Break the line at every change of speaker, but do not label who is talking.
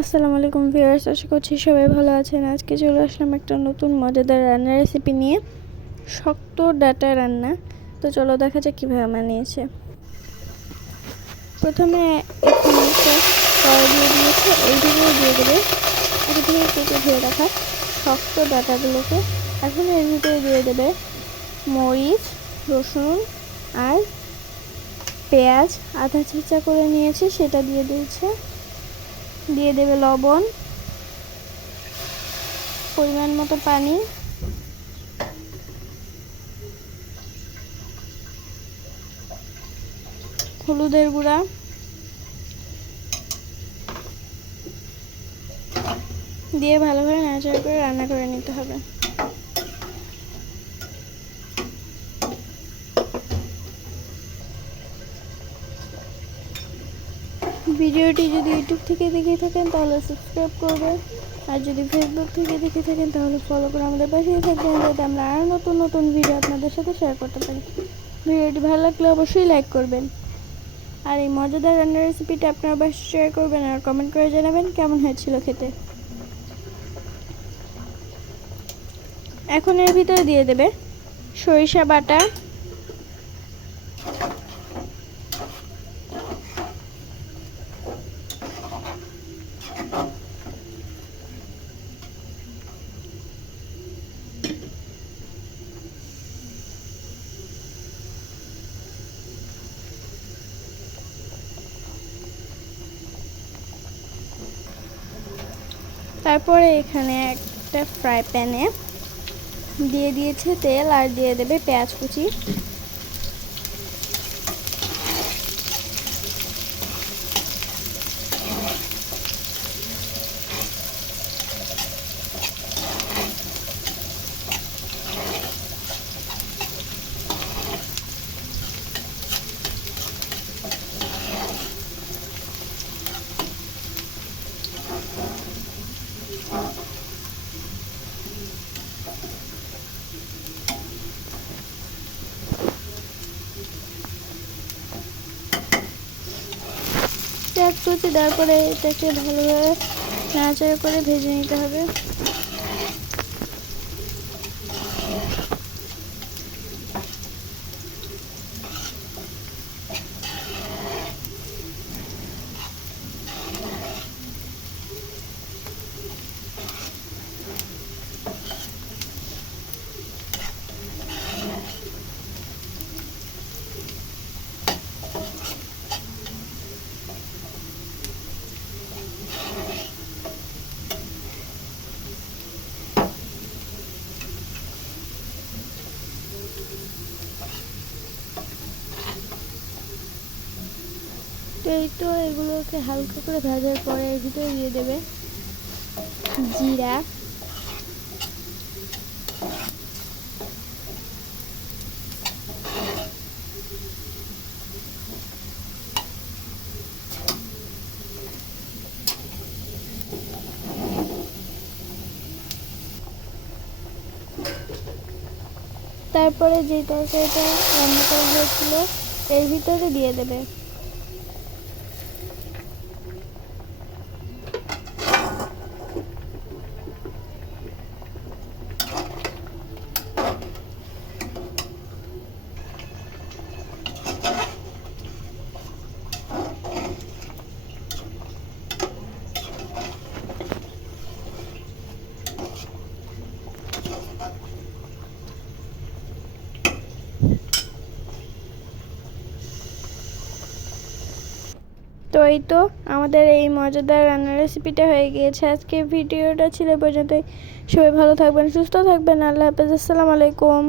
আসসালামু আলাইকুম ভিউয়ার্স, আশা করছি সবাই ভালো আছেন। আজকে চলে আসলাম একটা নতুন মজাদার রান্নার রেসিপি নিয়ে। শক্ত ডাটা রান্না। তো চলো দেখা যাক কীভাবে বানিয়েছে। প্রথমে দিয়ে দিয়েছে দিয়ে দেবে। থেকে কেটে ধুয়ে রাখা শক্ত ডাটাগুলোকে। এখন এর ভিতরে দিয়ে দেবে মরিচ, রসুন আর পেঁয়াজ। আধা ছেঁচা করে নিয়েছে, সেটা দিয়ে দিয়েছে। দিয়ে দেবে লবণ, পরিমাণ মতো পানি। হলুদের গুঁড়া। দিয়ে ভালোভাবে নাড়াচাড়া করে রান্না করে নিতে হবে। ভিডিওটি যদি ইউটিউব থেকে দেখে থাকেন, তাহলে সাবস্ক্রাইব করবেন। আর যদি ফেসবুক থেকে দেখে থাকেন, তাহলে ফলো করে আমাদের পাশেই থাকবেন, যাতে আমরা আরও নতুন নতুন ভিডিও আপনাদের সাথে শেয়ার করতে পারি। ভিডিওটি ভালো লাগলে অবশ্যই লাইক করবেন। আর এই মজাদার রান্নার রেসিপিটা আপনারা বাসায় শেয়ার করবেন আর কমেন্ট করে জানাবেন কেমন হয়েছিল খেতে। এখন এর ভিতরে দিয়ে দেবে সরিষা বাটা তারপরে এখানে একটা ফ্রাই প্যানে দিয়ে দিয়েছে তেল আর দিয়ে দেবে পেঁয়াজ কুচি। পেঁয়াজ কুচি দেওয়ার পরে এটাকে ভালোভাবে নাড়াচাড়া করে ভেজে নিতে হবে। তো এই তো এগুলোকে হালকা করে ভাজার পরে এর ভিতরে দিয়ে দেবে জিরা। তারপরে যে তরকারিটা রান্না করা হয়েছিল, এর ভিতরে দিয়ে দেবে। তো এই তো আমাদের এই মজাদার রান্নার রেসিপিটা হয়ে গিয়েছে। আজকে ভিডিওটা ছিল পর্যন্তই। সবাই ভালো থাকবেন, সুস্থ থাকবেন। আল্লাহ হাফেজ। আসসালামু আলাইকুম।